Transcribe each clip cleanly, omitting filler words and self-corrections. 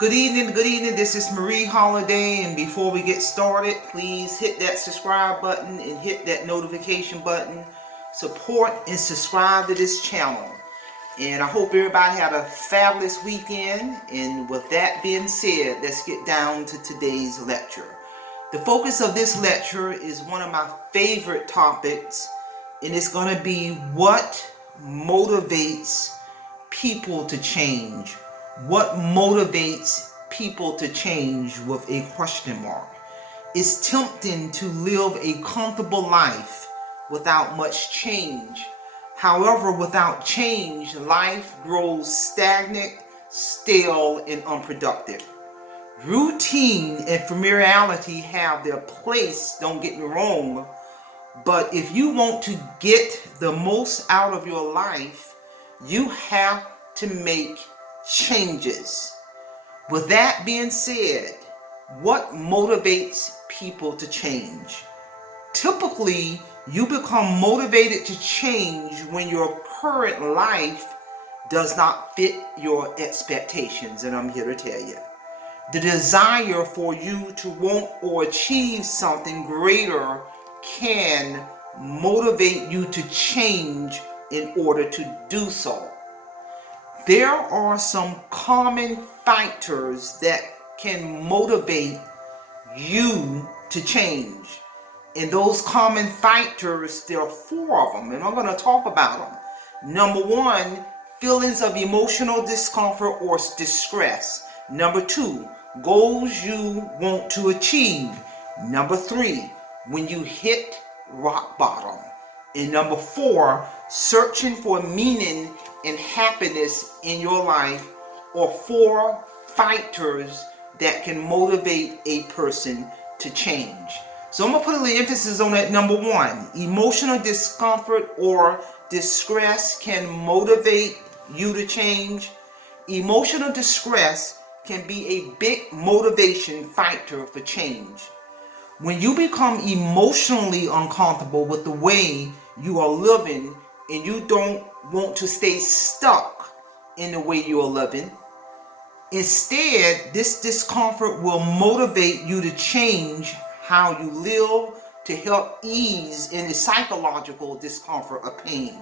Good evening, good evening. This is Marie Holiday, and before we get started, please hit that subscribe button and hit that notification button. Support and subscribe to this channel. And I hope everybody had a fabulous weekend. And with that being said, let's get down to today's lecture. The focus of this lecture is one of my favorite topics, and it's going to be what motivates people to change. What motivates people to change with a question mark? It's tempting to live a comfortable life without much change. However, without change, life grows stagnant, stale, and unproductive. Routine and familiarity have their place, don't get me wrong, but if you want to get the most out of your life, you have to make changes. With that being said, what motivates people to change? Typically, you become motivated to change when your current life does not fit your expectations, and I'm here to tell you. The desire for you to want or achieve something greater can motivate you to change in order to do so. There are some common factors that can motivate you to change. And those common factors, there are 4 of them, and I'm going to talk about them. Number 1, feelings of emotional discomfort or distress. Number 2, goals you want to achieve. Number 3, when you hit rock bottom. And number 4, searching for meaning and happiness in your life, or 4 factors that can motivate a person to change. So I'm going to put a little emphasis on that. Number 1, emotional discomfort or distress can motivate you to change. Emotional distress can be a big motivation factor for change. When you become emotionally uncomfortable with the way you are living and you don't want to stay stuck in the way you are living, instead, this discomfort will motivate you to change how you live to help ease any psychological discomfort or pain.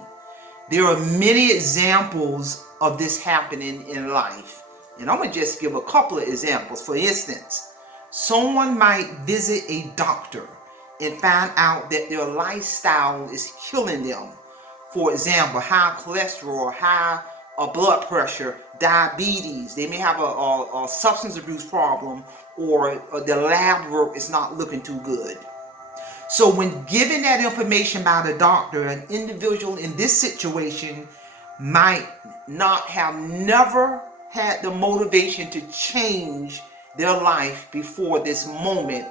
There are many examples of this happening in life, and I'm going to just give a couple of examples. For instance, someone might visit a doctor and find out that their lifestyle is killing them. For example, high cholesterol, high blood pressure, diabetes. They may have a substance abuse problem, or the lab work is not looking too good. So when given that information by the doctor, an individual in this situation might not have never had the motivation to change their life before this moment,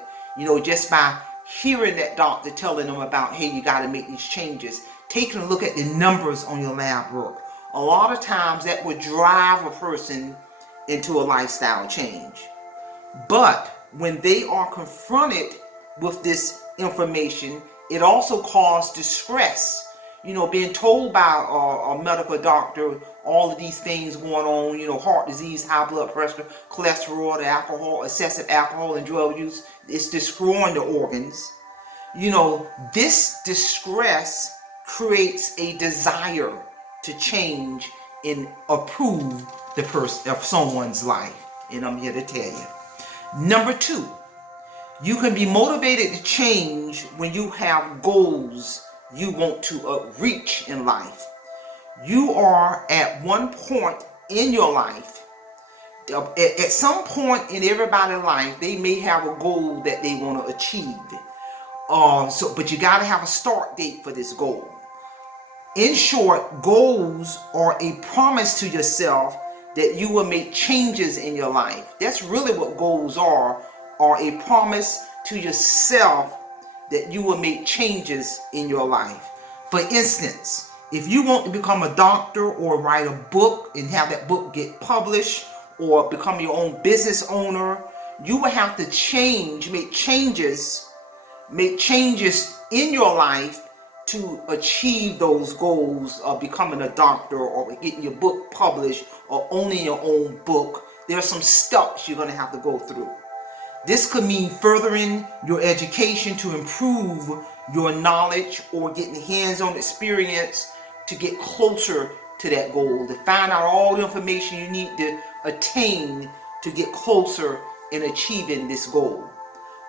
just by hearing that doctor telling them about, hey, you got to make these changes, taking a look at the numbers on your lab work. A lot of times that would drive a person into a lifestyle change. But when they are confronted with this information, it also causes distress. Being told by a medical doctor all of these things going on, heart disease, high blood pressure, cholesterol, the alcohol, excessive alcohol and drug use, it's destroying the organs. This distress creates a desire to change and improve the person of someone's life. And I'm here to tell you. Number 2, you can be motivated to change when you have goals you want to reach in life. You are at one point in your life, at some point in everybody's life, they may have a goal that they want to achieve. But you got to have a start date for this goal. In short, goals are a promise to yourself that you will make changes in your life. That's really what goals are a promise to yourself that you will make changes in your life. For instance, if you want to become a doctor or write a book and have that book get published, or become your own business owner, you will have to make changes in your life to achieve those goals of becoming a doctor or getting your book published or owning your own book there are some steps you're going to have to go through. This could mean furthering your education to improve your knowledge or getting hands-on experience to get closer to that goal, to find out all the information you need to attain to get closer in achieving this goal.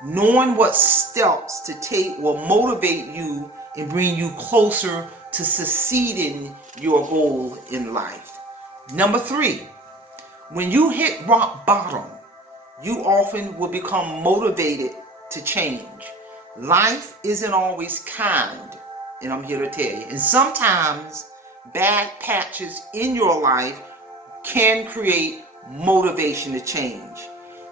Knowing what steps to take will motivate you and bring you closer to succeeding your goal in life. Number 3, when you hit rock bottom, you often will become motivated to change. Life isn't always kind, and I'm here to tell you. And sometimes bad patches in your life can create motivation to change.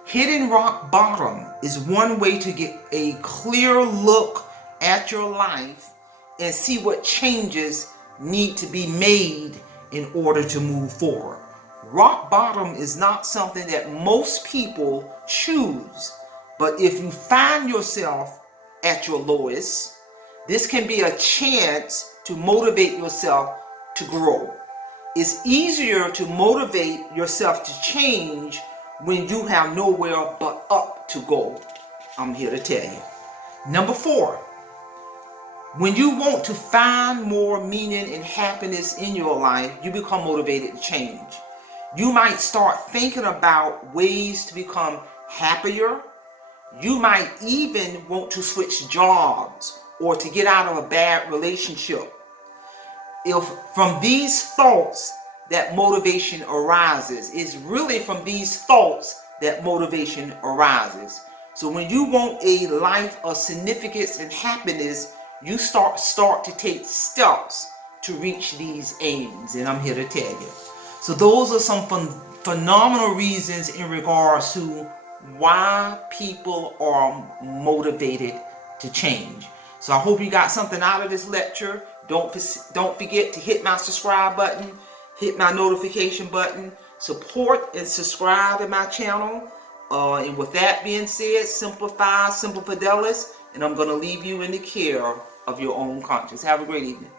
Hitting rock bottom is one way to get a clear look at your life and see what changes need to be made in order to move forward. Rock bottom is not something that most people choose, but if you find yourself at your lowest, this can be a chance to motivate yourself to grow. It's easier to motivate yourself to change when you have nowhere but up to go. I'm here to tell you. Number 4, when you want to find more meaning and happiness in your life, you become motivated to change. You might start thinking about ways to become happier. You might even want to switch jobs or to get out of a bad relationship. If from these thoughts that motivation arises, it's really from these thoughts that motivation arises. So when you want a life of significance and happiness, you start to take steps to reach these aims, and I'm here to tell you. So those are some phenomenal reasons in regards to why people are motivated to change. So I hope you got something out of this lecture. Don't forget to hit my subscribe button, hit my notification button, support and subscribe to my channel. And with that being said, simplify, Simple Fidelis, and I'm going to leave you in the care of your own conscience. Have a great evening.